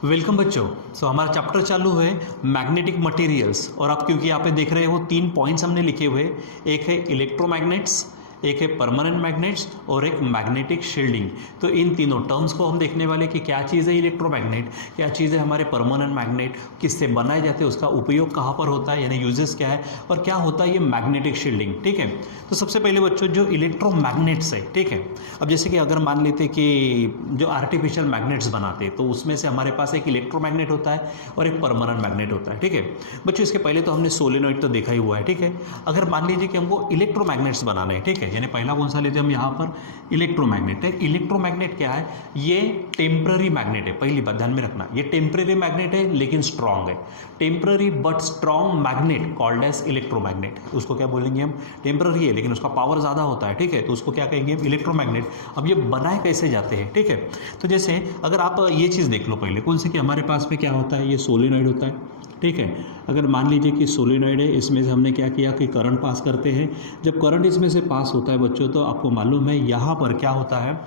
Welcome बच्चों। हमारा chapter चालू है मैग्नेटिक मटेरियल्स और आप क्योंकि यहाँ पे देख रहे हो 3 पॉइंट्स हमने लिखे हुए, एक है इलेक्ट्रोमैग्नेट्स, एक है परमानेंट मैग्नेट्स और एक मैग्नेटिक शील्डिंग। तो इन तीनों टर्म्स को हम देखने वाले कि क्या चीज़ है इलेक्ट्रोमैग्नेट, क्या चीज़ है हमारे परमानेंट मैग्नेट, किससे बनाए जाते हैं, उसका उपयोग कहाँ पर होता है यानी यूजेस क्या है, और क्या होता है ये मैग्नेटिक शील्डिंग। ठीक है, तो सबसे पहले बच्चों जो इलेक्ट्रोमैग्नेट्स है, ठीक है, अब जैसे कि अगर मान लेते कि जो आर्टिफिशियल मैग्नेट्स बनाते हैं तो उसमें से हमारे पास एक इलेक्ट्रोमैग्नेट होता है और एक परमानेंट मैग्नेट होता है। ठीक है बच्चों, इसके पहले तो हमने सोलेनॉइड तो देखा ही हुआ है। ठीक है, अगर मान लीजिए कि हमको इलेक्ट्रोमैग्नेट्स बनाना है, ठीक है, यानी पहला कौन सा लेते हैं हम यहाँ पर इलेक्ट्रोमैग्नेट है। इलेक्ट्रोमैग्नेट क्या है, ये टेम्पररी मैग्नेट है। पहली बात ध्यान में रखना, ये टेम्पररी मैग्नेट है लेकिन स्ट्रांग है। Temporary but strong magnet called as electromagnet. उसको क्या बोलेंगे हम, टेम्पररी है लेकिन उसका पावर ज़्यादा होता है। ठीक है, तो उसको क्या कहेंगे हम, इलेक्ट्रोमैग्नेट। अब ये बनाए कैसे जाते हैं, ठीक है, तो जैसे अगर आप ये चीज़ देख लो पहले कौन से कि हमारे पास में क्या होता है, ये सोलेनॉइड होता है। ठीक है, अगर मान लीजिए कि सोलेनॉइड है, इसमें से हमने क्या किया कि करंट पास करते हैं। जब करंट इसमें से पास होता है बच्चों, तो आपको मालूम है यहाँ पर क्या होता है,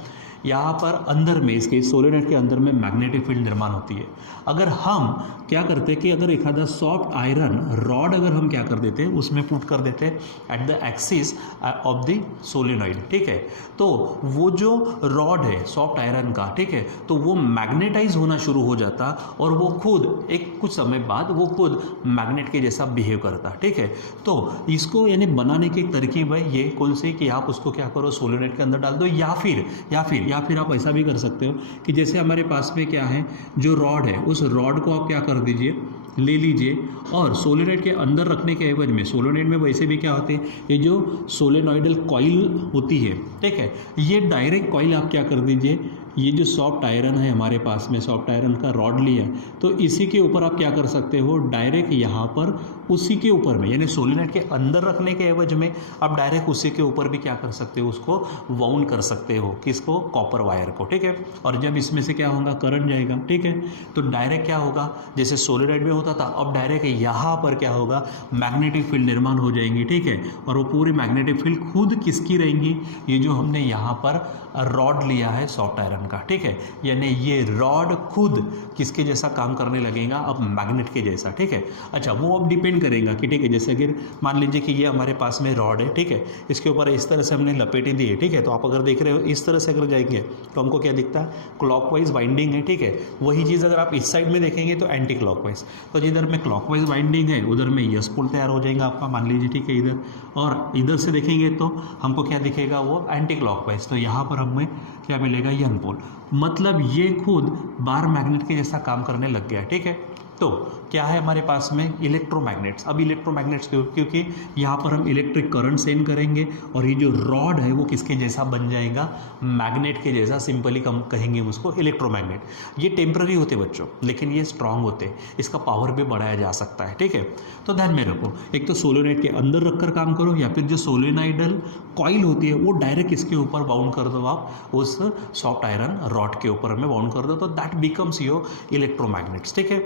यहाँ पर अंदर में इसके सोलेनॉइड के अंदर में मैग्नेटिक फील्ड निर्माण होती है। अगर हम क्या करते हैं कि अगर एक आधा सॉफ्ट आयरन रॉड अगर हम क्या कर देते हैं उसमें पुट कर देते हैं at the axis of the solenoid, ठीक है, तो वो जो रॉड है सॉफ्ट आयरन का, ठीक है, तो वो मैग्नेटाइज होना शुरू हो जाता और वो खुद एक कुछ समय बाद वो खुद मैग्नेट के जैसा बिहेव करता। ठीक है, तो इसको यानी बनाने की एक तरकीब है ये कौन सी कि आप उसको क्या करो सोलेनॉइड के अंदर डाल दो, या फिर आप ऐसा भी कर सकते हो कि जैसे हमारे पास में क्या है जो रॉड है, उस रॉड को आप क्या कर दीजिए, ले लीजिए और सोलेनॉइड के अंदर रखने के एवज में, सोलेनॉइड में वैसे भी क्या होते हैं, ये जो सोलेनॉइडल कॉइल होती है, ठीक है, ये डायरेक्ट कॉइल आप क्या कर दीजिए, ये जो सॉफ्ट आयरन है हमारे पास में, सॉफ्ट आयरन का रॉड लिया, तो इसी के ऊपर आप क्या कर सकते हो, डायरेक्ट यहाँ पर उसी के ऊपर में यानी सोलेनॉइड के अंदर रखने के एवज में आप डायरेक्ट उसी के ऊपर भी क्या कर सकते हो, उसको वाउंड कर सकते हो, किसको, कॉपर वायर को। ठीक है, और जब इसमें से क्या होगा, करंट जाएगा, ठीक है, तो डायरेक्ट क्या होगा, जैसे सोलेनॉइड में होता था, अब डायरेक्ट यहाँ पर क्या होगा, मैग्नेटिक फील्ड निर्माण हो जाएंगी। ठीक है, और वो पूरी मैग्नेटिक फील्ड खुद किसकी रहेंगी, ये जो हमने यहाँ पर रॉड लिया है सॉफ्ट आयरन का, ठीक है, यानी ये रॉड खुद किसके जैसा काम करने लगेगा, अब मैग्नेट के जैसा। ठीक है, अच्छा वो अब डिपेंड करेगा कि ठीक है, जैसे अगर मान लीजिए कि ये हमारे पास में रॉड है, ठीक है, इसके ऊपर इस तरह से हमने लपेटे दी है। ठीक है, तो आप अगर देख रहे हो इस तरह से अगर जाएंगे तो हमको क्या दिखता है, क्लॉकवाइज वाइंडिंग है। ठीक है, वही चीज़ अगर आप इस साइड में देखेंगे तो एंटी क्लॉकवाइज, तो जिधर में क्लॉकवाइज वाइंडिंग है उधर में यस पोल तैयार हो जाएगा आपका, मान लीजिए, ठीक है, इधर, और इधर से देखेंगे तो हमको क्या दिखेगा, वो एंटी क्लॉकवाइज, तो यहाँ पर हमें क्या मिलेगा, यन पोल, मतलब ये खुद बार मैग्नेट के जैसा काम करने लग गया है। ठीक है, तो क्या है हमारे पास में इलेक्ट्रोमैग्नेट्स। अब इलेक्ट्रोमैग्नेट्स क्योंकि यहाँ पर हम इलेक्ट्रिक करंट सेंड करेंगे और ये जो रॉड है वो किसके जैसा बन जाएगा, मैग्नेट के जैसा, सिंपली हम कहेंगे उसको इलेक्ट्रोमैग्नेट। ये टेम्पररी होते बच्चों लेकिन ये स्ट्रांग होते, इसका पावर भी बढ़ाया जा सकता है। ठीक है, तो ध्यान में रखो, एक तो सोलेनॉइड के अंदर रखकर काम करो या फिर जो सोलेनॉइडल कॉइल होती है वो डायरेक्ट इसके ऊपर बाउंड कर दो, आप उस सॉफ्ट आयरन रॉड के ऊपर में बाउंड कर दो, तो दैट बिकम्स योर इलेक्ट्रोमैग्नेट्स। ठीक है,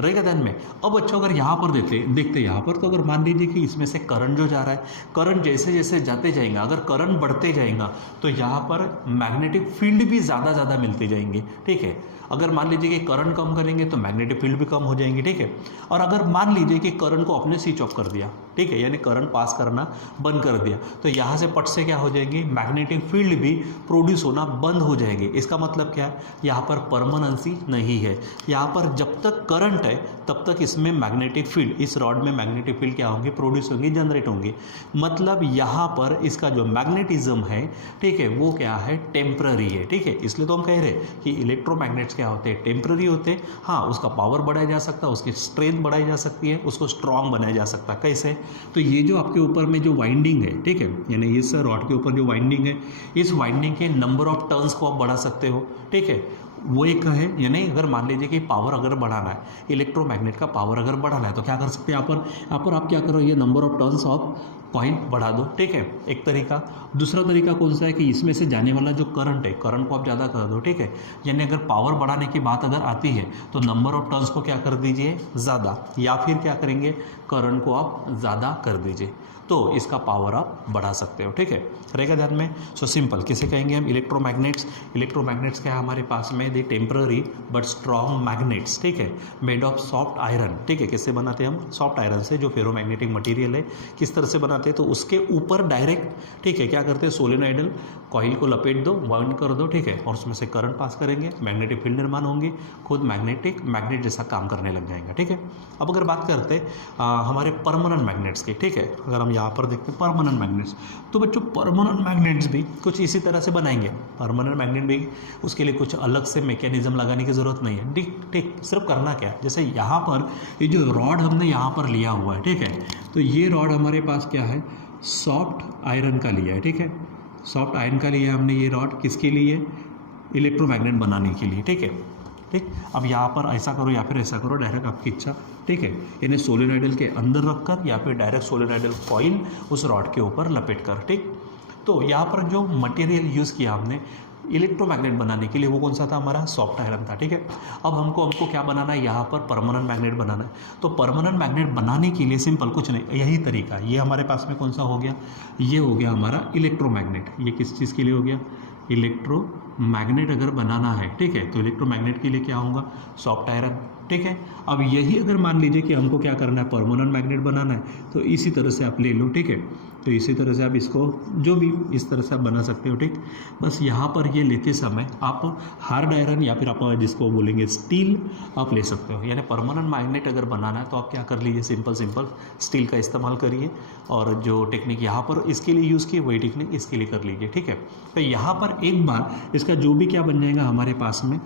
रहेगा ध्यान में। अब बच्चों अगर यहाँ पर देखते यहाँ पर, तो अगर मान लीजिए कि इसमें से करंट जो जा रहा है, करंट जैसे जैसे जाते जाएंगे, अगर करंट बढ़ते जाएगा तो यहाँ पर मैग्नेटिक फील्ड भी ज़्यादा मिलते जाएंगे। ठीक है, अगर मान लीजिए कि करंट कम करेंगे तो मैग्नेटिक फील्ड भी कम हो जाएंगी। ठीक है, और अगर मान लीजिए कि करंट को अपने स्विच ऑफ कर दिया, ठीक है, यानी करंट पास करना बंद कर दिया, तो यहाँ से पट से क्या हो जाएगी, मैग्नेटिक फील्ड भी प्रोड्यूस होना बंद हो जाएगी। इसका मतलब क्या है, यहाँ पर परमानेंसी नहीं है, यहाँ पर जब तक करंट है तब तक इसमें मैग्नेटिक फील्ड, इस रॉड में मैग्नेटिक फील्ड क्या होंगे, प्रोड्यूस होंगी, जनरेट होंगी। मतलब यहाँ पर इसका जो मैग्नेटिज्म है, ठीक है, वो क्या है, टेम्पररी है। ठीक है, इसलिए तो हम कह रहे हैं कि इलेक्ट्रोमैग्नेट्स क्या होते हैं, टेम्पररी होते हैं। हाँ, उसका पावर बढ़ाया जा सकता है, उसकी स्ट्रेंथ बढ़ाई जा सकती है, उसको स्ट्रांग बनाया जा सकता है। कैसे, तो ये जो आपके ऊपर में जो वाइंडिंग है, ठीक है, यानी इस रॉड के ऊपर जो वाइंडिंग है, इस वाइंडिंग के नंबर ऑफ टर्न्स को आप बढ़ा सकते हो। ठीक है, वो एक है, यानी अगर मान लीजिए कि पावर अगर बढ़ाना है, इलेक्ट्रोमैग्नेट का पावर अगर बढ़ाना है तो क्या कर सकते हैं, यहाँ पर आप क्या करो, ये number of turns of coil बढ़ा दो। ठीक है, एक तरीका। दूसरा तरीका कौन सा है कि इसमें से जाने वाला जो करंट है, करंट को आप ज़्यादा कर दो। ठीक है, यानी अगर पावर बढ़ाने की बात अगर आती है तो नंबर ऑफ टर्न्स को क्या कर दीजिए, ज़्यादा, या फिर क्या करेंगे, करंट को आप ज़्यादा कर दीजिए तो इसका पावर आप बढ़ा सकते हो, ठीक है, रहेगा ध्यान में। सो सिंपल किसे कहेंगे हम, इलेक्ट्रोमैग्नेट्स। इलेक्ट्रोमैग्नेट्स क्या है हमारे पास में, the temporary but strong magnets, ठीक है, मेड ऑफ सॉफ्ट आयरन, ठीक है। किससे बनाते हैं हम, सॉफ्ट आयरन से, जो फेरोमैग्नेटिक मटेरियल है। किस तरह से बनाते हैं, तो उसके ऊपर डायरेक्ट, ठीक है, क्या करते हैं, सोलेनोइडल कॉइल को लपेट दो, बाउंड कर दो, ठीक है, और उसमें से करंट पास करेंगे, मैग्नेटिक फील्ड निर्माण होंगे, खुद मैग्नेट जैसा काम करने लग जाएंगे, ठीक है। अब अगर बात करते हैं हमारे परमानेंट मैग्नेट्स की, ठीक है, अगर हम यहाँ पर देखते हैं परमानेंट मैग्नेट्स, तो बच्चों परमानेंट मैग्नेट्स भी कुछ इसी तरह से बनाएंगे। परमानेंट मैग्नेट भी उसके लिए कुछ अलग से मैकेनिज्म लगाने की ज़रूरत नहीं है, ठीक ठीक, सिर्फ करना क्या है, जैसे यहाँ पर ये जो रॉड हमने यहाँ पर लिया हुआ है, ठीक है, तो ये रॉड हमारे पास क्या है, सॉफ्ट आयरन का लिया है, ठीक है, सॉफ्ट आयरन का लिया हमने ये रॉड, किसके लिए, इलेक्ट्रोमैग्नेट बनाने के लिए, ठीक है, ठीक। अब यहाँ पर ऐसा करो या फिर ऐसा करो, डायरेक्ट आपकी इच्छा, ठीक है, इन्हें सोलेनोइडल के अंदर रखकर या फिर डायरेक्ट सोलेनोइडल कॉइल उस रॉड के ऊपर लपेट कर, ठीक। तो यहाँ पर जो मटेरियल यूज़ किया हमने इलेक्ट्रोमैग्नेट बनाने के लिए, वो कौन सा था, हमारा सॉफ्ट आयरन था, ठीक है। अब हमको क्या बनाना है, यहाँ पर परमानेंट मैग्नेट बनाना है। तो परमानेंट मैग्नेट बनाने के लिए सिंपल कुछ नहीं, यही तरीका, ये हमारे पास में कौन सा हो गया, ये हो गया हमारा इलेक्ट्रोमैग्नेट। ये किस चीज़ के लिए हो गया, इलेक्ट्रोमैग्नेट अगर बनाना है, ठीक है, तो इलेक्ट्रोमैग्नेट के लिए क्या होगा, सॉफ्ट आयरन, ठीक है। अब यही अगर मान लीजिए कि हमको क्या करना है, परमानेंट मैग्नेट बनाना है, तो इसी तरह से आप ले लो, ठीक है, तो इसी तरह से आप इसको जो भी इस तरह से आप बना सकते हो, ठीक। बस यहाँ पर ये लेते समय आप हार्ड आयरन या फिर आप जिसको बोलेंगे स्टील आप ले सकते हो। यानी परमानेंट मैग्नेट अगर बनाना है तो आप क्या कर लीजिए, सिंपल स्टील का इस्तेमाल करिए, और जो टेक्निक यहाँ पर इसके लिए यूज़ की वही टेक्निक इसके लिए कर लीजिए, ठीक है। तो यहाँ पर एक बार इसका जो भी क्या बन जाएगा हमारे पास में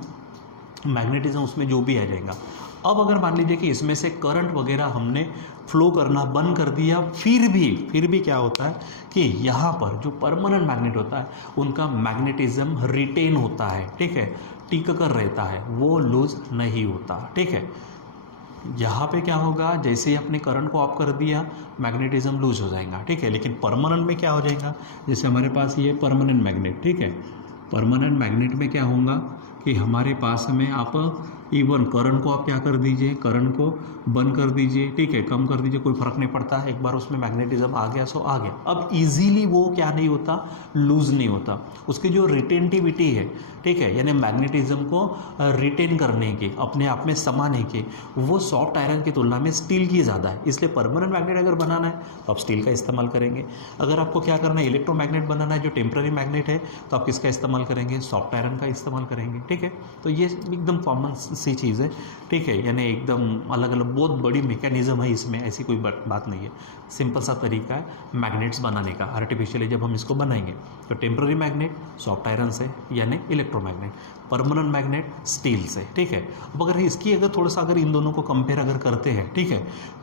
मैग्नेटिज्म, उसमें जो भी आ जाएगा। अब अगर मान लीजिए कि इसमें से करंट वगैरह हमने फ्लो करना बंद कर दिया, फिर भी क्या होता है कि यहाँ पर जो परमानेंट मैग्नेट होता है उनका मैग्नेटिज्म रिटेन होता है, ठीक है, टिक कर रहता है, वो लूज नहीं होता, ठीक है। यहाँ पे क्या होगा, जैसे ही आपने करंट को ऑफ कर दिया मैग्नेटिज्म लूज हो जाएगा, ठीक है। लेकिन परमानेंट में क्या हो जाएगा, जैसे हमारे पास ये परमानेंट मैग्नेट, ठीक है, परमानेंट मैग्नेट में क्या होगा कि हमारे पास में आप इवन करंट को आप क्या कर दीजिए, करंट को बंद कर दीजिए, ठीक है, कम कर दीजिए, कोई फर्क नहीं पड़ता, एक बार उसमें मैग्नेटिज्म आ गया सो आ गया। अब इजीली वो क्या नहीं होता, लूज नहीं होता, उसकी जो रिटेंटिविटी है, ठीक है, यानी मैग्नेटिज्म को रिटेन करने की, अपने आप में समाने की, वो सॉफ्ट आयरन की तुलना में स्टील की ज़्यादा है। इसलिए परमानेंट मैग्नेट अगर बनाना है तो आप स्टील का इस्तेमाल करेंगे। अगर आपको क्या करना है, इलेक्ट्रोमैग्नेट बनाना है जो टेम्पररी मैग्नेट है, तो आप किसका इस्तेमाल करेंगे, सॉफ्ट आयरन का इस्तेमाल करेंगे, ठीक है। तो ये एकदम कॉमन सी चीज़ है, ठीक है, यानी एकदम अलग अलग बहुत बड़ी मैकेनिज्म है इसमें, ऐसी कोई बात नहीं है, सिंपल सा तरीका है मैग्नेट्स बनाने का। आर्टिफिशियली जब हम इसको बनाएंगे तो टेम्पररी मैग्नेट सॉफ्ट आयरन से यानी इलेक्ट्रोमैग्नेट, परमानेंट मैग्नेट स्टील से, ठीक है। अब अगर इसकी अगर थोड़ा सा अगर इन दोनों को कंपेयर अगर करते हैं, ठीक है,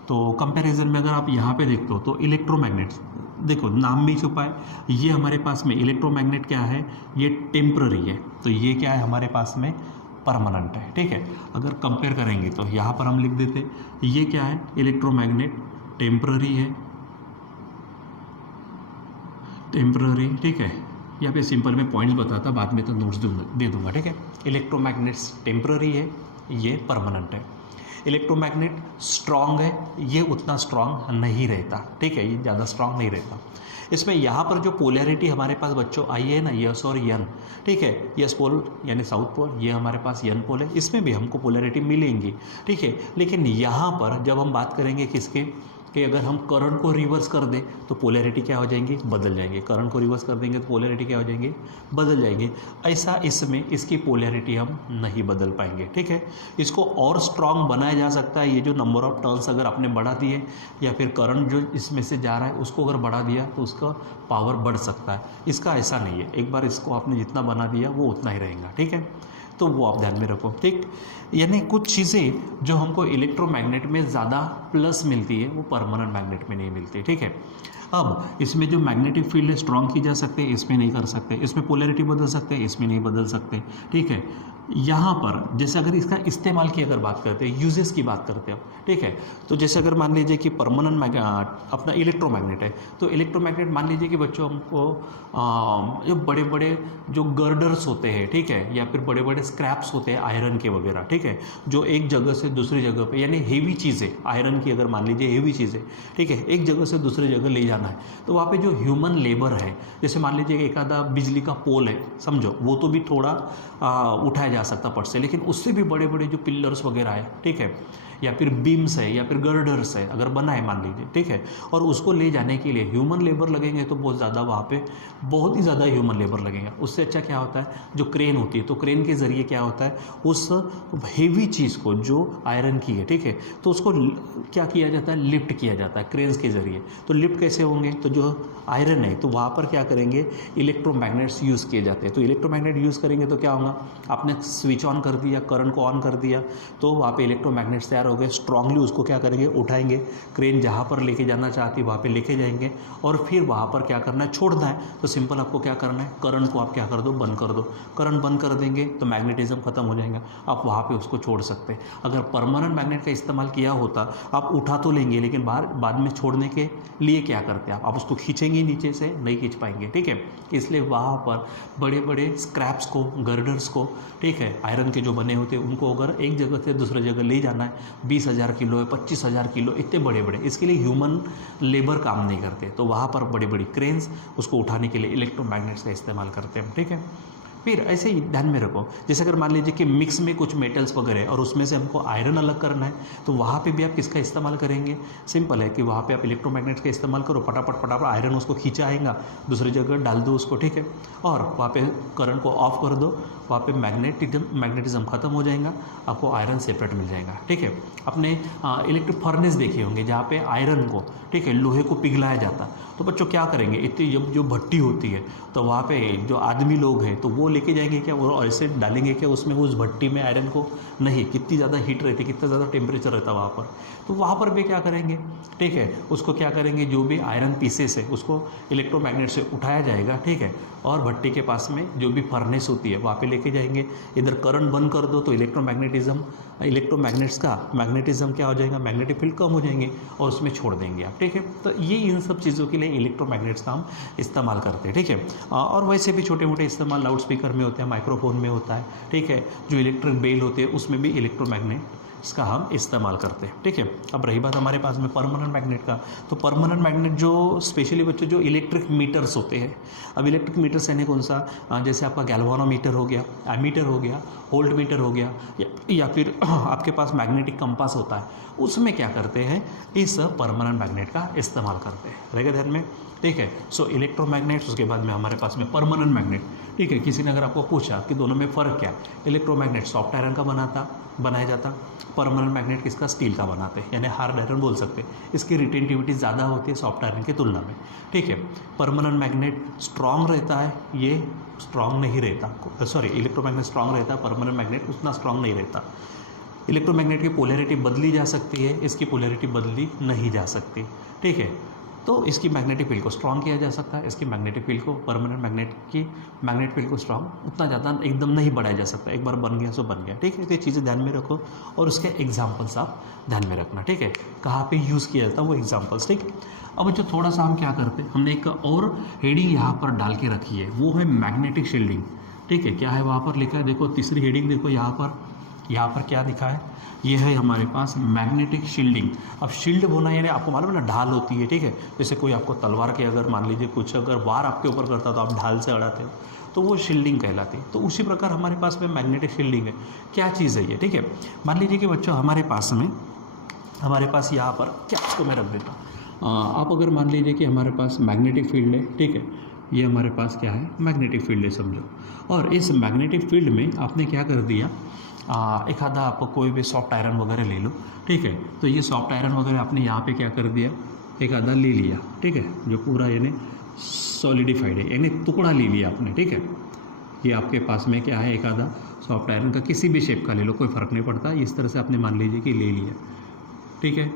तो कंपैरिजन में अगर आप यहाँ पे देखते हो तो इलेक्ट्रोमैग्नेट, देखो नाम भी छुपा है, ये हमारे पास में इलेक्ट्रोमैग्नेट क्या है, ये टेम्पररी है, तो ये क्या है हमारे पास में परमानेंट है, ठीक है। अगर कंपेयर करेंगे तो यहाँ पर हम लिख देते ये क्या है, इलेक्ट्रोमैग्नेट टेम्पररी है, टेम्पररी, ठीक है। यहाँ पे सिंपल में पॉइंट्स बताता, बाद में तो नोट्स दे दूंगा, ठीक है। इलेक्ट्रोमैग्नेट्स टेम्पररी है, ये परमानेंट है। इलेक्ट्रोमैग्नेट स्ट्रॉन्ग है, ये उतना स्ट्रॉन्ग नहीं रहता, ठीक है, ये ज़्यादा स्ट्रॉन्ग नहीं रहता। इसमें यहाँ पर जो पोलैरिटी हमारे पास बच्चों आई है ना, यस और यन, ठीक है, यस पोल यानी साउथ पोल, ये हमारे पास यन पोल है, इसमें भी हमको पोलैरिटी मिलेंगी, ठीक है। लेकिन यहाँ पर जब हम बात करेंगे किसके, कि अगर हम करंट को रिवर्स कर दें तो पोलैरिटी क्या हो जाएंगी, बदल जाएंगे। करंट को रिवर्स कर देंगे तो पोलैरिटी क्या हो जाएंगे, बदल जाएंगे। ऐसा इसमें इसकी पोलैरिटी हम नहीं बदल पाएंगे, ठीक है। इसको और स्ट्रांग बनाया जा सकता है, ये जो नंबर ऑफ टर्न्स अगर आपने बढ़ा दिए या फिर करंट जो इसमें से जा रहा है उसको अगर बढ़ा दिया तो उसका पावर बढ़ सकता है। इसका ऐसा नहीं है, एक बार इसको आपने जितना बना दिया वो उतना ही रहेगा, ठीक है। तो वो आप ध्यान में रखो, ठीक। यानी कुछ चीज़ें जो हमको इलेक्ट्रोमैग्नेट में ज़्यादा प्लस मिलती है वो परमानेंट मैग्नेट में नहीं मिलती, ठीक है। अब इसमें जो मैग्नेटिक फील्ड है स्ट्रॉन्ग की जा सकते हैं, इसमें नहीं कर सकते, इसमें पोलैरिटी बदल सकते हैं, इसमें नहीं बदल सकते, ठीक है। यहाँ पर जैसे अगर इसका इस्तेमाल की अगर बात करते हैं, यूजेस की बात करते हैं, ठीक है, तो जैसे अगर मान लीजिए कि परमानेंट अपना इलेक्ट्रोमैग्नेट है, तो इलेक्ट्रोमैग्नेट मान लीजिए कि बच्चों हमको जो बड़े बड़े जो गर्डर्स होते हैं, ठीक है, या फिर बड़े बड़े स्क्रैप्स होते हैं आयरन के वगैरह, ठीक है, जो एक जगह से दूसरी जगह पे, यानी हेवी चीज़ें आयरन की अगर मान लीजिए हेवी चीज़ें, ठीक है, एक जगह से दूसरी जगह ले जाना है, तो वहाँ पे जो ह्यूमन लेबर है, जैसे मान लीजिए एक आधा बिजली का पोल है, समझो, वो तो भी थोड़ा उठाया जा सकता पट से, लेकिन उससे भी बड़े बड़े जो पिलर्स वगैरह है, ठीक है, या फिर बीम्स है या फिर गर्डर्स है अगर बना है मान लीजिए, ठीक है, और उसको ले जाने के लिए ह्यूमन लेबर लगेंगे तो बहुत ज़्यादा वहाँ पे बहुत ही ज़्यादा ह्यूमन लेबर लगेगा। उससे अच्छा क्या होता है, जो क्रेन होती है, तो क्रेन के ज़रिए क्या होता है, उस हेवी चीज़ को जो आयरन की है, ठीक है, तो उसको क्या किया जाता है, लिफ्ट किया जाता है क्रेन्स के ज़रिए। तो लिफ्ट कैसे होंगे, तो जो आयरन है तो वहाँ पर क्या करेंगे, इलेक्ट्रोमैग्नेट्स यूज़ किए जाते हैं। तो इलेक्ट्रोमैग्नेट यूज़ करेंगे तो क्या होगा, आपने स्विच ऑन कर दिया, करंट को ऑन कर दिया, तो वहाँ पे इलेक्ट्रोमैग्नेट्स तैयार हो गए, स्ट्रांगली उसको क्या करेंगे, उठाएंगे, क्रेन जहाँ पर लेके जाना चाहती है वहाँ पे लेके जाएंगे, और फिर वहाँ पर क्या करना है, छोड़ना है। तो सिंपल आपको क्या करना है, करंट को आप क्या कर दो, बंद कर दो, करंट बंद कर देंगे तो मैग्नेटिज्म खत्म हो जाएगा, आप वहाँ पे उसको छोड़ सकते हैं। अगर परमानेंट मैग्नेट का इस्तेमाल किया होता, आप उठा तो लेंगे, लेकिन बाद में छोड़ने के लिए क्या करते हैं आप उसको खींचेंगे, नीचे से नहीं खींच पाएंगे, ठीक है। इसलिए वहाँ पर बड़े बड़े स्क्रैप्स को, गर्डर्स को, ठीक है, आयरन के जो बने होते हैं, उनको अगर एक जगह से दूसरी जगह ले जाना है, 20,000 किलो है, 25,000 किलो, इतने बड़े बड़े, इसके लिए ह्यूमन लेबर काम नहीं करते, तो वहाँ पर बड़ी बड़ी क्रेन्स उसको उठाने के लिए इलेक्ट्रोमैग्नेट्स का इस्तेमाल करते हैं, ठीक है। फिर ऐसे ही ध्यान में रखो, जैसे अगर मान लीजिए कि मिक्स में कुछ मेटल्स वगैरह है और उसमें से हमको आयरन अलग करना है, तो वहाँ पे भी आप किसका इस्तेमाल करेंगे, सिंपल है कि वहाँ पे आप इलेक्ट्रोमैग्नेट्स का इस्तेमाल करो, फटाफट आयरन उसको खींचा आएगा, दूसरी जगह डाल दो उसको, ठीक है, और वहाँ पे करंट को ऑफ कर दो, वहाँ पे मैग्नेटिज्म खत्म हो जाएगा, आपको आयरन सेपरेट मिल जाएगा, ठीक है। अपने इलेक्ट्रिक फर्नेस देखे होंगे जहाँ पे आयरन को, ठीक है, लोहे को पिघलाया जाता, तो बच्चों क्या करेंगे, इतनी जो भट्टी होती है तो वहाँ पे जो आदमी लोग हैं तो वो लेके जाएंगे क्या, वो ऐसे डालेंगे क्या उसमें, उस भट्टी में आयरन को, नहीं, कितनी ज़्यादा हीट रहती, कितना ज़्यादा टेम्परेचर रहता वहाँ पर, तो वहाँ पर भी क्या करेंगे, ठीक है, उसको क्या करेंगे, जो भी आयरन पीसेस है उसको इलेक्ट्रोमैग्नेट से उठाया जाएगा, ठीक है, और भट्टी के पास में जो भी फर्नेस होती है वहाँ पे लेके जाएंगे, इधर करंट बंद कर दो तो इलेक्ट्रोमैग्नेट्स का मैग्नेटिज्म क्या हो जाएगा, मैग्नेटिक फील्ड कम हो जाएंगे और उसमें छोड़ देंगे आप, ठीक है। तो ये इन सब चीज़ों के लिए इलेक्ट्रोमैग्नेट्स का हम इस्तेमाल करते हैं, ठीक है। और वैसे भी छोटे मोटे इस्तेमाल लाउड स्पीकर में होते हैं, माइक्रोफोन में होता है, ठीक है, जो इलेक्ट्रिक बेल होते हैं उसमें भी इलेक्ट्रोमैग्नेट्स का हम इस्तेमाल करते हैं, ठीक है। अब रही बात हमारे पास में परमानेंट मैग्नेट का, तो परमानेंट मैग्नेट जो स्पेशली बच्चों जो इलेक्ट्रिक मीटर्स होते हैं, अब इलेक्ट्रिक मीटर्स यानी कौन सा, जैसे आपका गैल्वानोमीटर हो गया, एमीटर हो गया, वोल्ट मीटर हो गया, या फिर आपके पास मैग्नेटिक कंपास होता है, उसमें क्या करते हैं, इस परमानेंट मैग्नेट का इस्तेमाल करते हैं, रहेगा ध्यान में, ठीक है। सो इलेक्ट्रोमैग्नेट्स, उसके बाद में हमारे पास में परमानेंट मैग्नेट, ठीक है। किसी ने अगर आपको पूछा कि दोनों में फ़र्क क्या, इलेक्ट्रोमैग्नेट सॉफ्ट आयरन का बनाया जाता, परमानेंट मैग्नेट किसका, स्टील का बनाते हैं, यानी हार्ड आयरन बोल सकते हैं, इसकी रिटेंटिविटी ज़्यादा होती है सॉफ्ट आयरन की तुलना में, ठीक है। परमानेंट मैग्नेट स्ट्रॉन्ग रहता है, ये स्ट्रॉन्ग नहीं रहता, सॉरी, इलेक्ट्रोमैग्नेट स्ट्रॉन्ग रहता है, परमानेंट मैग्नेट उतना स्ट्रॉन्ग नहीं रहता। इलेक्ट्रोमैग्नेट की पोलैरिटी बदली जा सकती है, इसकी पोलैरिटी बदली नहीं जा सकती, ठीक है। तो इसकी मैग्नेटिक फील्ड को स्ट्रॉन्ग किया जा सकता है, इसकी मैग्नेटिक फील्ड को, परमानेंट मैग्नेट फील्ड को स्ट्रॉन्ग उतना ज़्यादा एकदम नहीं बढ़ाया जा सकता, एक बार बन गया सो बन गया, ठीक है। तो ये चीज़ें ध्यान में रखो और उसके एग्जाम्पल्स आप ध्यान में रखना, ठीक है, कहाँ पे यूज़ किया जाता है वो एग्जाम्पल्स, ठीक। अब जो थोड़ा सा हम क्या करते हैं, हमने एक और हेडिंग यहाँ पर डाल के रखी है, वो है मैग्नेटिक शील्डिंग, ठीक है। क्या है वहाँ पर लिखा है, देखो तीसरी हेडिंग देखो, यहाँ पर क्या लिखा है, ये है हमारे पास मैग्नेटिक शील्डिंग। अब शील्ड बोना यानी आपको मालूम है ना, ढाल होती है, ठीक है। जैसे कोई आपको तलवार के अगर मान लीजिए कुछ अगर वार आपके ऊपर करता तो आप ढाल से अड़ाते हो, तो वो शील्डिंग कहलाती है। तो उसी प्रकार हमारे पास में मैग्नेटिक शील्डिंग है। क्या चीज़ है ये, ठीक है। मान लीजिए कि बच्चों हमारे पास यहाँ पर क्या, इसको मैं रख देता हूँ, आप अगर मान लीजिए कि हमारे पास मैग्नेटिक फील्ड है, ठीक है, ये हमारे पास क्या है, मैग्नेटिक फील्ड है समझो, और इस मैग्नेटिक फील्ड में आपने क्या कर दिया, एक आधा आप कोई भी सॉफ्ट आयरन वगैरह ले लो, ठीक है। तो ये सॉफ्ट आयरन वगैरह आपने यहाँ पे क्या कर दिया, एक आधा ले लिया, ठीक है, जो पूरा यानी सॉलिडिफाइड है, यानी टुकड़ा ले लिया आपने, ठीक है। ये आपके पास में क्या है, एक आधा सॉफ्ट आयरन का किसी भी शेप का ले लो, कोई फ़र्क नहीं पड़ता, इस तरह से आपने मान लीजिए कि ले लिया, ठीक है।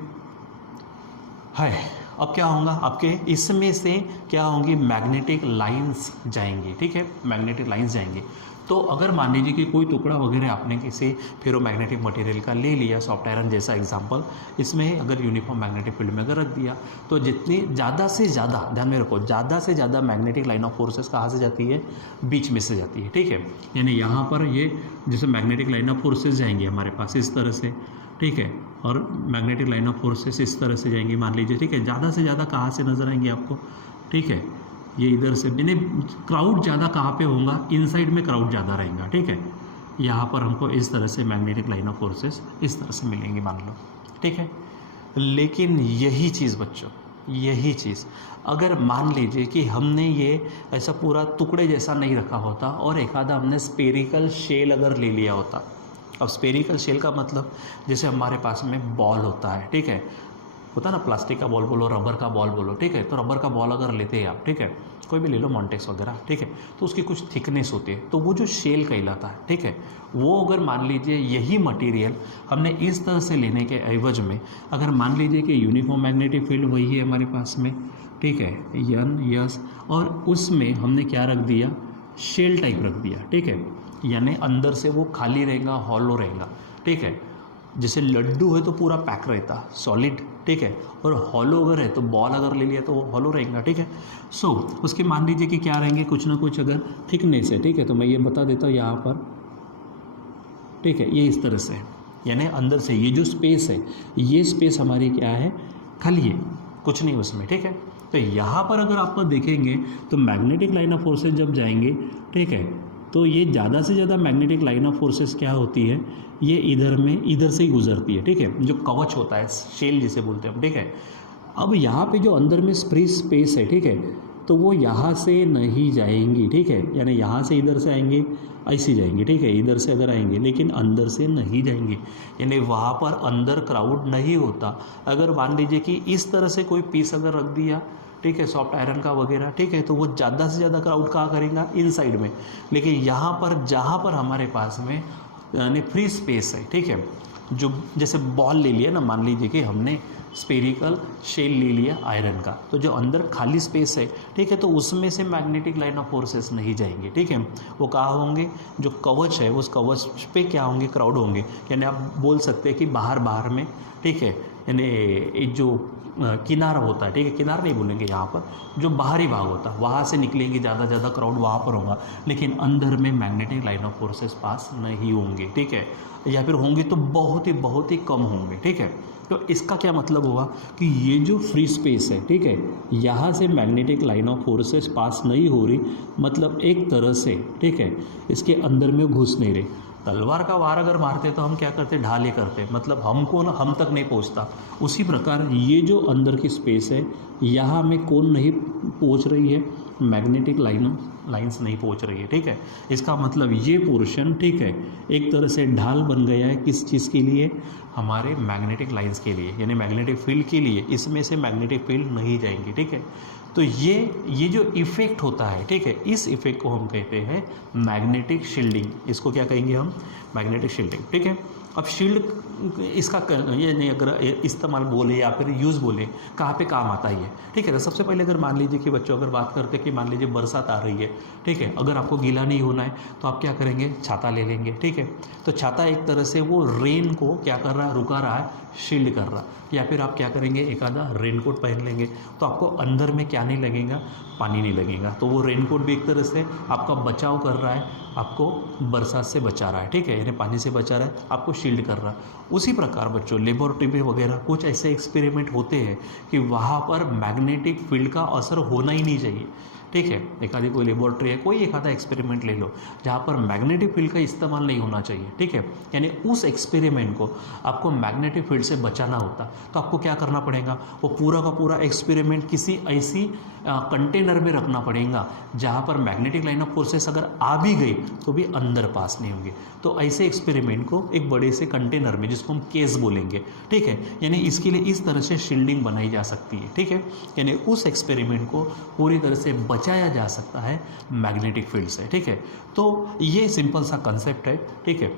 अब क्या होगा आपके इसमें से क्या होंगी मैग्नेटिक लाइंस जाएंगी, ठीक है, मैग्नेटिक लाइंस जाएंगी। तो अगर मान लीजिए कि कोई टुकड़ा वगैरह आपने किसी फेरोमैग्नेटिक मटेरियल का ले लिया, सॉफ्ट आयरन जैसा एग्जांपल, इसमें अगर यूनिफॉर्म मैग्नेटिक फील्ड में अगर रख दिया तो जितनी ज़्यादा से ज़्यादा, ध्यान में रखो, ज़्यादा से ज़्यादा मैग्नेटिक लाइन ऑफ फोर्सेस कहाँ से जाती है, बीच में से जाती है, ठीक है। यानी यहाँ पर ये जैसे मैग्नेटिक लाइन ऑफ फोर्सेस जाएंगी हमारे पास इस तरह से, ठीक है, और मैग्नेटिक लाइन ऑफ फोर्सेस इस तरह से जाएंगी मान लीजिए, ठीक है। ज़्यादा से ज़्यादा कहाँ से नजर आएंगे आपको, ठीक है, ये इधर से, यानी क्राउड ज़्यादा कहाँ पे होगा, इनसाइड में क्राउड ज़्यादा रहेगा, ठीक है। यहाँ पर हमको इस तरह से मैग्नेटिक लाइन ऑफ फोर्सेस इस तरह से मिलेंगी मान लो, ठीक है। लेकिन यही चीज़ बच्चों, यही चीज़ अगर मान लीजिए कि हमने ये ऐसा पूरा टुकड़े जैसा नहीं रखा होता और एक आधा हमने स्पेरिकल शेल अगर ले लिया होता। अब स्पेरिकल शेल का मतलब जैसे हमारे पास में बॉल होता है, ठीक है, होता है ना, प्लास्टिक का बॉल बोलो, रबर का बॉल बोलो, ठीक है। तो रबर का बॉल अगर लेते हैं आप, ठीक है, कोई भी ले लो, मॉन्टेक्स वगैरह, ठीक है, तो उसकी कुछ थिकनेस होती है, तो वो जो शेल कहलाता है, ठीक है, वो अगर मान लीजिए यही मटेरियल हमने इस तरह से लेने के एवज में अगर मान लीजिए कि यूनिफॉर्म मैग्नेटिक फील्ड वही है हमारे पास में, ठीक है, यन यस, और उसमें हमने क्या रख दिया, शेल टाइप रख दिया, ठीक है, यानी अंदर से वो खाली रहेगा, हॉलो रहेगा, ठीक है। जैसे लड्डू है तो पूरा पैक रहता सॉलिड, ठीक है, और हॉलो अगर है तो बॉल अगर ले लिया तो वो हॉलो रहेगा, ठीक है। सो उसके मान लीजिए कि क्या रहेंगे, कुछ ना कुछ अगर थिकनेस है, ठीक है, तो मैं ये बता देता हूँ यहाँ पर, ठीक है, ये इस तरह से है, यानी अंदर से ये जो स्पेस है, ये स्पेस हमारी क्या है, खाली है, कुछ नहीं उसमें, ठीक है। तो यहाँ पर अगर आप देखेंगे तो मैग्नेटिक लाइन ऑफ फोर्सेस जब जाएंगे, ठीक है, तो ये ज़्यादा से ज़्यादा मैग्नेटिक लाइन ऑफ फोर्सेस क्या होती है, ये इधर से ही गुजरती है, ठीक है, जो कवच होता है, शेल जिसे बोलते हैं हम, ठीक है। अब यहाँ पे जो अंदर में फ्री स्पेस है, ठीक है, तो वो यहाँ से नहीं जाएंगी, ठीक है, यानी यहाँ से इधर से आएंगे, ऐसी जाएंगे, ठीक है, इधर से अगर आएंगे, लेकिन अंदर से नहीं जाएंगे, यानी वहाँ पर अंदर क्राउड नहीं होता। अगर मान लीजिए कि इस तरह से कोई पीस अगर रख दिया, ठीक है, सॉफ्ट आयरन का वगैरह, ठीक है, तो वो ज़्यादा से ज़्यादा क्राउड कहाँ करेगा, इन साइड में। लेकिन यहाँ पर जहाँ पर हमारे पास में यानी फ्री स्पेस है, ठीक है, जो जैसे बॉल ले लिया ना, मान लीजिए कि हमने स्पेरिकल शेल ले लिया आयरन का, तो जो अंदर खाली स्पेस है, ठीक है, तो उसमें से मैग्नेटिक लाइन ऑफ फोर्सेस नहीं जाएंगे, ठीक है, वो कहाँ होंगे, जो कवच है उस कवच पे क्या होंगे, क्राउड होंगे, यानी आप बोल सकते हैं कि बाहर में, ठीक है, यानी जो किनारा होता है, ठीक है, किनारा नहीं बोलेंगे यहाँ पर, जो बाहरी भाग होता है वहाँ से निकलेंगे, ज़्यादा क्राउड वहाँ पर होगा, लेकिन अंदर में मैग्नेटिक लाइन ऑफ फोर्सेस पास नहीं होंगे, ठीक है, या फिर होंगे तो बहुत ही कम होंगे, ठीक है। तो इसका क्या मतलब हुआ कि ये जो फ्री स्पेस है, ठीक है, यहाँ से मैग्नेटिक लाइन ऑफ फोर्सेस पास नहीं हो रही, मतलब एक तरह से, ठीक है, इसके अंदर में घुस नहीं रही। तलवार का वार अगर मारते तो हम क्या करते, ढाले करते, मतलब हमको ना, हम तक नहीं पहुंचता। उसी प्रकार ये जो अंदर की स्पेस है, यहाँ में कौन नहीं पहुंच रही है, मैग्नेटिक लाइंस नहीं पहुंच रही है, ठीक है। इसका मतलब ये पोर्शन, ठीक है, एक तरह से ढाल बन गया है, किस चीज़ के लिए, हमारे मैग्नेटिक लाइंस के लिए, यानी मैग्नेटिक फील्ड के लिए। इसमें से मैग्नेटिक फील्ड नहीं जाएंगी, ठीक है। तो ये जो इफ़ेक्ट होता है, ठीक है, इस इफ़ेक्ट को हम कहते हैं मैग्नेटिक शील्डिंग। इसको क्या कहेंगे हम, मैग्नेटिक शील्डिंग, ठीक है। अब शील्ड इसका ये नहीं, अगर इस्तेमाल बोले या फिर यूज़ बोले, कहाँ पे काम आता है ये, ठीक है। तो सबसे पहले अगर मान लीजिए कि बच्चों अगर बात करते हैं कि मान लीजिए बरसात आ रही है, ठीक है, अगर आपको गीला नहीं होना है तो आप क्या करेंगे, छाता ले लेंगे, ठीक है। तो छाता एक तरह से वो रेन को क्या कर रहा है, रुका रहा है, शील्ड कर रहा। या फिर आप क्या करेंगे, एक आधा रेनकोट पहन लेंगे, तो आपको अंदर में क्या नहीं लगेगा, पानी नहीं लगेगा। तो वो रेनकोट भी एक तरह से आपका बचाव कर रहा है, आपको बरसात से बचा रहा है, ठीक है, यानी पानी से बचा रहा है, आपको शील्ड कर रहा है। उसी प्रकार बच्चों लेबोरेटरी में वगैरह कुछ ऐसे एक्सपेरिमेंट होते हैं कि वहाँ पर मैग्नेटिक फील्ड का असर होना ही नहीं चाहिए, ठीक है। एक आधी कोई लेबोरेटरी है, कोई एक आधा एक्सपेरिमेंट ले लो जहाँ पर मैग्नेटिक फील्ड का इस्तेमाल नहीं होना चाहिए, ठीक है। यानी उस एक्सपेरिमेंट को आपको मैग्नेटिक फील्ड से बचाना होता, तो आपको क्या करना पड़ेगा, वो पूरा का पूरा एक्सपेरिमेंट किसी ऐसी कंटेनर में रखना पड़ेगा जहाँ पर मैग्नेटिक लाइन ऑफ फोर्सेस अगर आ भी गई तो भी अंदर पास नहीं होंगे। तो ऐसे एक्सपेरिमेंट को एक बड़े से कंटेनर में, जिसको हम केस बोलेंगे, ठीक है, यानी इसके लिए इस तरह से शील्डिंग बनाई जा सकती है, ठीक है। यानी उस एक्सपेरिमेंट को पूरी तरह से बचाया जा सकता है मैग्नेटिक फील्ड से, ठीक है। तो ये सिंपल सा कंसेप्ट है, ठीक है।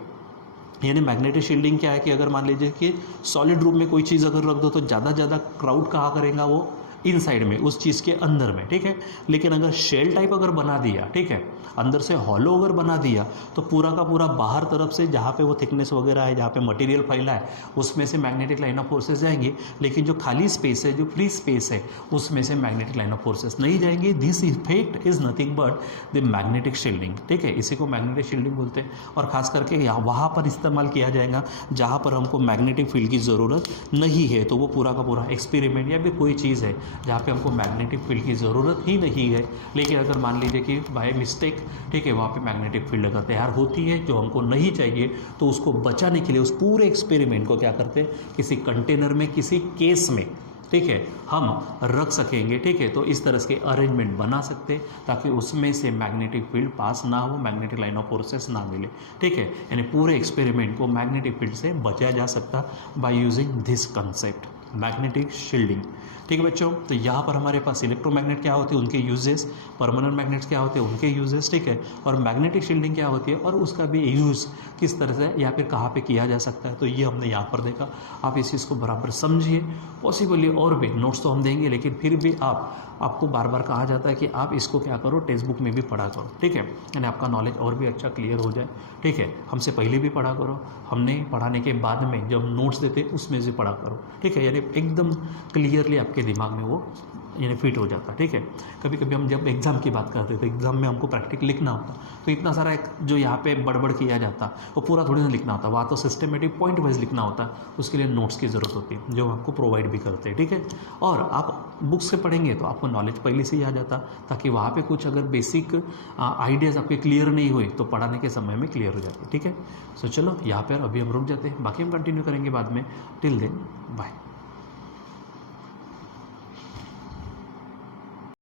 यानी मैग्नेटिक शील्डिंग क्या है कि अगर मान लीजिए कि सॉलिड रूप में कोई चीज़ अगर रख दो तो ज़्यादा क्राउड कहाँ करेगा, वो इनसाइड में, उस चीज़ के अंदर में, ठीक है। लेकिन अगर शेल टाइप अगर बना दिया, ठीक है, अंदर से हॉलो अगर बना दिया, तो पूरा का पूरा बाहर तरफ से जहाँ पे वो थिकनेस वगैरह है, जहाँ पे मटेरियल फैला है, उसमें से मैग्नेटिक लाइन ऑफ फोर्सेस जाएंगे। लेकिन जो खाली स्पेस है, जो फ्री स्पेस है, उसमें से मैग्नेटिक लाइन ऑफ फोर्सेस नहीं जाएंगे। This effect is nothing but the magnetic shielding, ठीक है। इसी को मैग्नेटिक शील्डिंग बोलते हैं। और खास करके यहाँ वहाँ पर इस्तेमाल किया जाएगा जहाँ पर हमको मैग्नेटिक फील्ड की ज़रूरत नहीं है। तो वो पूरा का पूरा एक्सपेरिमेंट या फिर कोई चीज़ है जहाँ पे हमको मैग्नेटिक फील्ड की ज़रूरत ही नहीं है, लेकिन अगर मान लीजिए कि बाय मिस्टेक, ठीक है, वहाँ पे मैग्नेटिक फील्ड अगर तैयार होती है जो हमको नहीं चाहिए, तो उसको बचाने के लिए उस पूरे एक्सपेरिमेंट को क्या करते हैं, किसी कंटेनर में, किसी केस में, ठीक है, हम रख सकेंगे, ठीक है। तो इस तरह के अरेंजमेंट बना सकते हैं ताकि उसमें से मैग्नेटिक फील्ड पास ना हो, मैग्नेटिक लाइन ऑफ फोर्सेस ना मिले, ठीक है। यानी पूरे एक्सपेरिमेंट को मैग्नेटिक फील्ड से बचाया जा सकता by using this concept, magnetic shielding, ठीक है बच्चों। तो यहाँ पर हमारे पास इलेक्ट्रोमैग्नेट क्या होते हैं, उनके यूजेस, परमानेंट मैग्नेट्स क्या होते हैं, उनके यूजेस, ठीक है, और मैग्नेटिक शील्डिंग क्या होती है और उसका भी यूज़ किस तरह से या फिर कहाँ पे किया जा सकता है। तो ये हमने यहाँ पर देखा। आप इस चीज़ को बराबर समझिए। पॉसिबली और भी नोट्स तो हम देंगे, लेकिन फिर भी आपको बार बार कहा जाता है कि आप इसको क्या करो, टेक्स्ट बुक में भी पढ़ा करो, ठीक है, यानी आपका नॉलेज और भी अच्छा क्लियर हो जाए, ठीक है। हमसे पहले भी पढ़ा करो, हमने पढ़ाने के बाद में जब नोट्स देते उसमें से पढ़ा करो, ठीक है, यानी एकदम क्लियरली आपके दिमाग में वो यानी फिट हो जाता, ठीक है। कभी कभी हम जब एग्ज़ाम की बात करते थे, एग्ज़ाम में हमको प्रैक्टिकल लिखना होता, तो इतना सारा जो यहाँ पे बड़बड़ किया जाता वो पूरा थोड़ी ना लिखना होता, वहाँ तो सिस्टमेटिक पॉइंट वाइज लिखना होता। उसके लिए नोट्स की ज़रूरत होती है जो आपको प्रोवाइड भी करते हैं, ठीक है। और आप बुक्स से पढ़ेंगे तो आपको नॉलेज पहले से ही आ जाता, ताकि वहाँ पर कुछ अगर बेसिक आइडियाज़ आपके क्लियर नहीं हुए तो पढ़ाने के समय में क्लियर हो जाते, ठीक है। सो चलो यहाँ पर अभी हम रुक जाते हैं, बाकी हम कंटिन्यू करेंगे बाद में। Till then bye.